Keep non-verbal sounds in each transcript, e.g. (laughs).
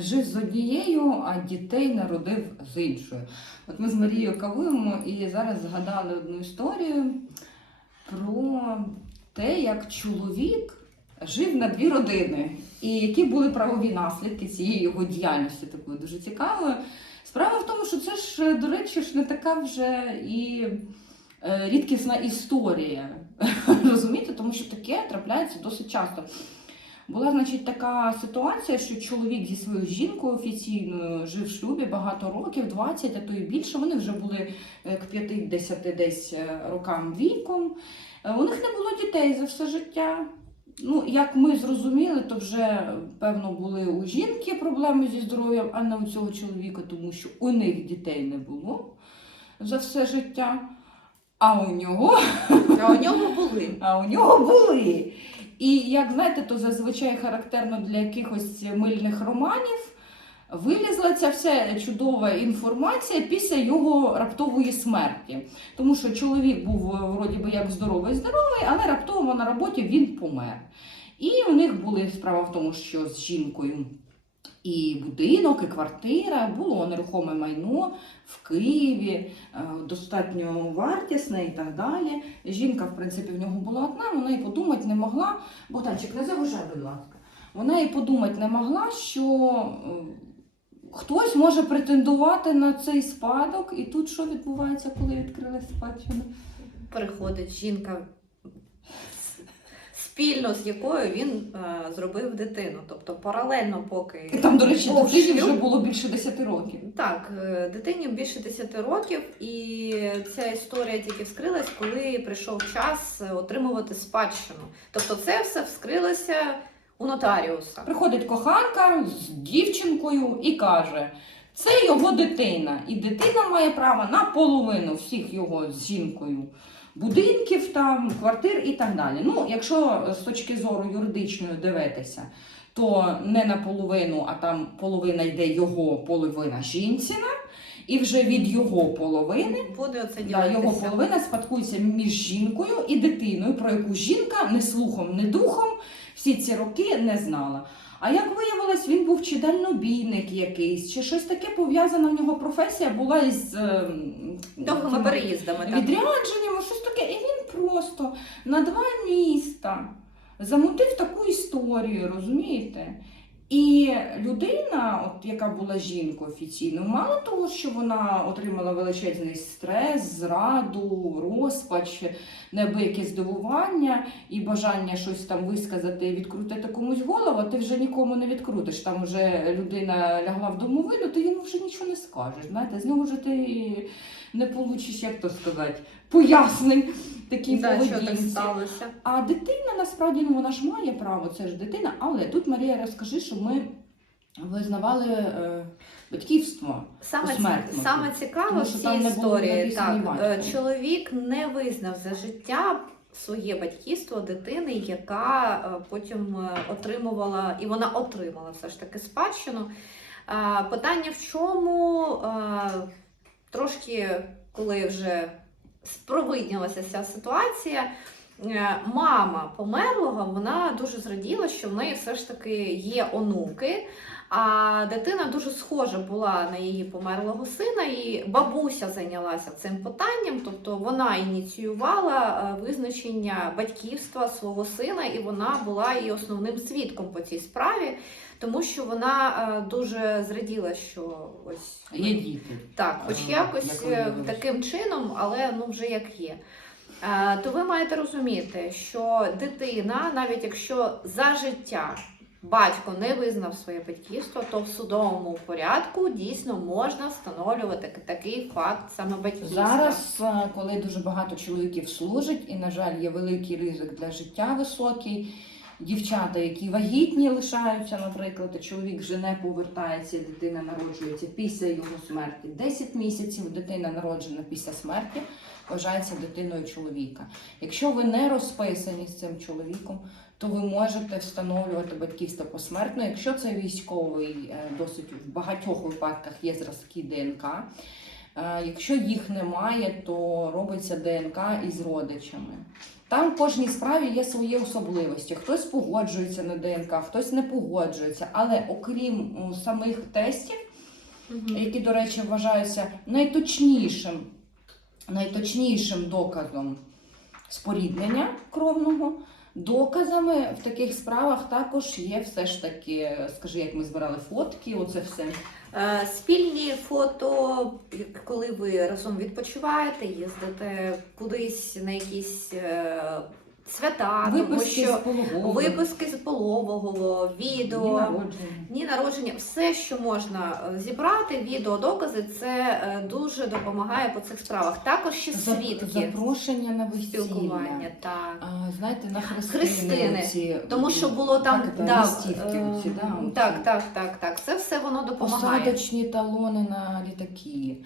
жив з однією, а дітей народив з іншою. От ми з Марією кавуємо і зараз згадали одну історію про те, як чоловік жив на дві родини, і які були правові наслідки цієї його діяльності. Такої дуже цікавої. Справа в тому, що це ж, до речі, ж не така вже і е, рідкісна історія. (laughs) Розумієте, тому що таке трапляється досить часто. Була, значить, така ситуація, що чоловік зі своєю жінкою офіційною жив в шлюбі багато років, 20, а то і більше. Вони вже були е, к 50 десь е, рокам віком. Е, У них не було дітей за все життя. Ну, як ми зрозуміли, то вже певно були у жінки проблеми зі здоров'ям, а не у цього чоловіка, тому що у них дітей не було за все життя. А у нього А у нього були. а у нього були. І як знаєте, то зазвичай характерно для якихось мильних романів. Вилізла ця вся чудова інформація після його раптової смерті. Тому що чоловік був е, вроді би як здоровий, здоровий, але раптово на роботі він помер. І у них були справа в тому, що з жінкою і будинок, і квартира, було нерухоме майно в Києві, е, достатньо вартісне і так далі. Жінка, в принципі, в нього була одна, вона і подумати не могла. Богданчик, не заважай, будь ласка. Вона і подумати не могла, що е, хтось може претендувати на цей спадок. І тут що відбувається, коли відкрили спадщину? Приходить жінка, спільно з якою він е, зробив дитину. Тобто паралельно поки. І там, до речі, був дитині шлюб. вже було більше 10 років. Так, е, дитині більше 10 років, і ця історія тільки вскрилась, коли прийшов час е, отримувати спадщину. Тобто, це все вскрилося у нотаріуса. Приходить коханка з дівчинкою і каже: це його дитина, і дитина має право на половину всіх його з жінкою будинків, там, квартир і так далі. Ну, якщо з точки зору юридичної дивитися, то не на половину, а там половина йде його, половина жінціна, і вже від його половини Буде оце Да, його половина спадкується між жінкою і дитиною, про яку жінка не слухом, не духом всі ці роки не знала. А як виявилось, він був чи дальнобійник якийсь, чи щось таке пов'язана в нього професія була із ем, довгими переїздами. Відрядженнями, щось таке. І він просто на два міста замутив таку історію, розумієте? І людина, от яка була жінкою офіційно, мало того, що вона отримала величезний стрес, зраду, розпач, неабияке здивування і бажання щось там висказати відкрутити комусь голову, ти вже нікому не відкрутиш. Там вже людина лягла в домовину, ти йому вже нічого не скажеш. Знаєте, з нього вже ти не получиш, як то сказати, пояснень такій Да, що так сталося? А дитина насправді ну вона ж має право, це ж дитина. Але тут Марія розкажи, що ми визнавали е, батьківство. Саме, Посмертно. саме цікаво в цій історії, так, батько. е, чоловік не визнав за життя своє батьківство дитини, яка е, потім е, отримувала, і вона отримала все ж таки спадщину. Питання в чому трошки, коли вже спровиднялася ця ситуація. Е, Мама померлого вона дуже зраділа, що в неї все ж таки є онуки. А дитина дуже схожа була на її померлого сина, і бабуся зайнялася цим питанням, тобто вона ініціювала е, визначення батьківства свого сина, і вона була і основним свідком по цій справі, тому що вона е, дуже зраділа, що ось Є діти. так, хоч якось таким чином, але ну вже як є. Е, То ви маєте розуміти, що дитина, навіть якщо за життя батько не визнав своє батьківство, то в судовому порядку дійсно можна встановлювати такий факт саме батьківства. Зараз, е, коли дуже багато чоловіків служить, і, на жаль, є великий ризик для життя високий. Дівчата, які вагітні лишаються, наприклад, чоловік вже не повертається, дитина народжується після його смерті. 10 місяців дитина народжена після смерті вважається дитиною чоловіка. Якщо ви не розписані з цим чоловіком, то ви можете встановлювати батьківство посмертно. Якщо це військовий, е, досить в багатьох випадках є зразки ДНК. Е, Якщо їх немає, то робиться ДНК із родичами. Там в кожній справі є свої особливості. Хтось погоджується на ДНК, хтось не погоджується. Але окрім самих тестів, які, до речі, вважаються найточнішим, найточнішим доказом споріднення кровного. Доказами в таких справах також є все ж таки, скажи, як ми збирали фотки, оце все. Е, Спільні фото, коли ви разом відпочиваєте, їздите кудись на якісь е, свята, тому Виписки з що пологового, виписки з пологового, дні народження. дні народження, все, що можна е, зібрати, відеодокази, це е, дуже допомагає по цих справах. Також ще За- свідки Запрошення на весілля. спілкування. Так. А, знаєте, на хрестини. Хрестини. оці, Тому що було там Так, да, да, листівки е, оці, да, оці. так, так, так, так. Це все воно допомагає. Посадочні талони на літаки,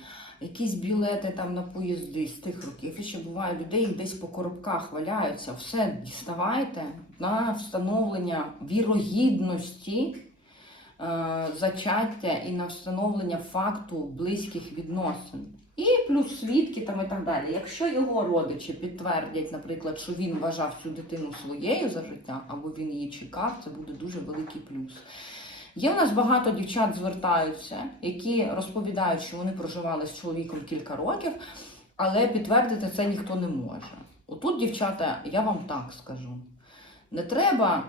якісь білети там на поїзди з тих років. І ще буває людей десь по коробках валяються. Все діставайте на встановлення вірогідності е, зачаття і на встановлення факту близьких відносин. І плюс свідки там і так далі. Якщо його родичі підтвердять, наприклад, що він вважав цю дитину своєю за життя, або він її чекав, це буде дуже великий плюс. Є в нас багато дівчат звертаються, які розповідають, що вони проживали з чоловіком кілька років, але підтвердити це ніхто не може. Отут, дівчата, я вам так скажу: не треба.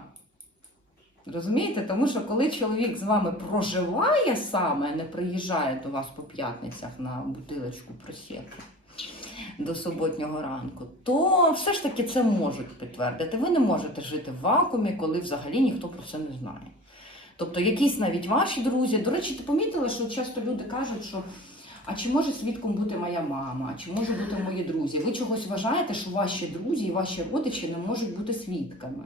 Розумієте, тому що коли чоловік з вами проживає саме, не приїжджає до вас по п'ятницях на бутилочку просеку до суботнього ранку, то все ж таки це можуть підтвердити. Ви не можете жити в вакуумі, коли взагалі ніхто про це не знає. Тобто, якісь навіть ваші друзі, до речі, ти помітила, що часто люди кажуть, що а чи може свідком бути моя мама, а чи може бути мої друзі? Ви чогось вважаєте, що ваші друзі і ваші родичі не можуть бути свідками?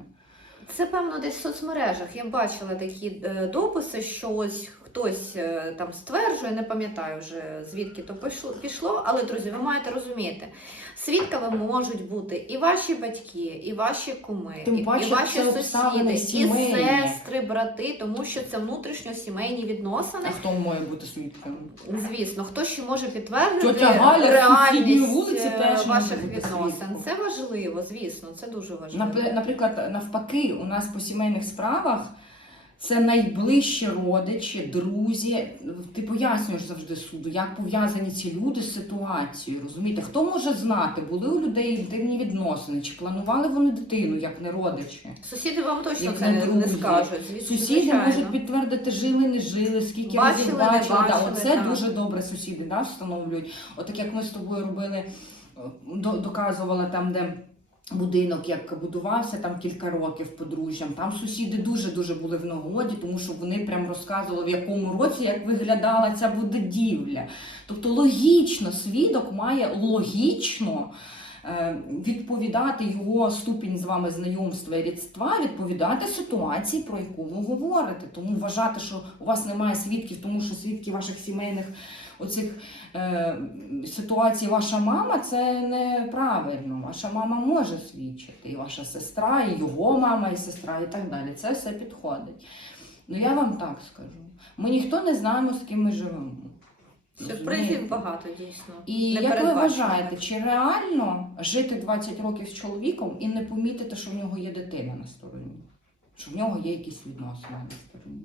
Це певно десь в соцмережах. Я бачила такі е, дописи, що ось хтось е, там стверджує, не пам'ятаю вже звідки то пішло. Але друзі, ви маєте розуміти, свідками можуть бути і ваші батьки, і ваші куми, Тим і, паче і ваші сусіди, і сестри, брати, тому що це внутрішньосімейні відносини. А хто має бути свідком? Звісно, хто ще може підтвердити Галя реальність вулиці е, теж ваших відносин. Це важливо, звісно, це дуже важливо. Наприклад, навпаки, у нас по сімейних справах це найближчі родичі, друзі. Ти пояснюєш завжди суду, як пов'язані ці люди з ситуацією. Розумієте, хто може знати, були у людей інтимні відносини, чи планували вони дитину, як не родичі? Сусіди вам точно Як це не не, скажуть. Звісно, Сусіди звичайно. можуть підтвердити, жили, не жили, скільки Бачили, разів не бачили. Да, оце так. дуже добре сусіди да, встановлюють. От так як ми з тобою робили, е, до- доказувала там, де. Будинок, як будувався там кілька років подружжям, там сусіди дуже дуже були в нагоді, тому що вони прям розказували, в якому році як виглядала ця будівля. Тобто логічно, свідок має логічно відповідати його ступінь з вами знайомства і рідства, відповідати ситуації, про яку ви говорите. Тому вважати, що у вас немає свідків, тому що свідки ваших сімейних оцих е, ситуацій ваша мама, це неправильно. Ваша мама може свідчити, і ваша сестра, і його мама, і сестра, і так далі. Це все підходить. Ну я вам так скажу. Ми ніхто не знаємо, з ким ми живемо. Сюрпризів багато дійсно. І як ви вважаєте, чи реально жити 20 років з чоловіком і не помітити, що в нього є дитина на стороні? Що в нього є якісь відносини на стороні?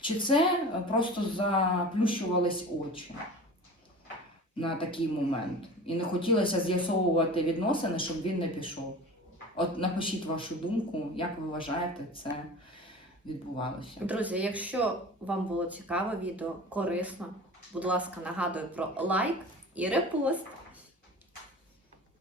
Чи це е, просто заплющувались очі на такий момент? І не хотілося з'ясовувати відносини, щоб він не пішов? От напишіть вашу думку, як ви вважаєте, це відбувалося? Друзі, якщо вам було цікаве відео, корисно, будь ласка, нагадую про лайк і репост.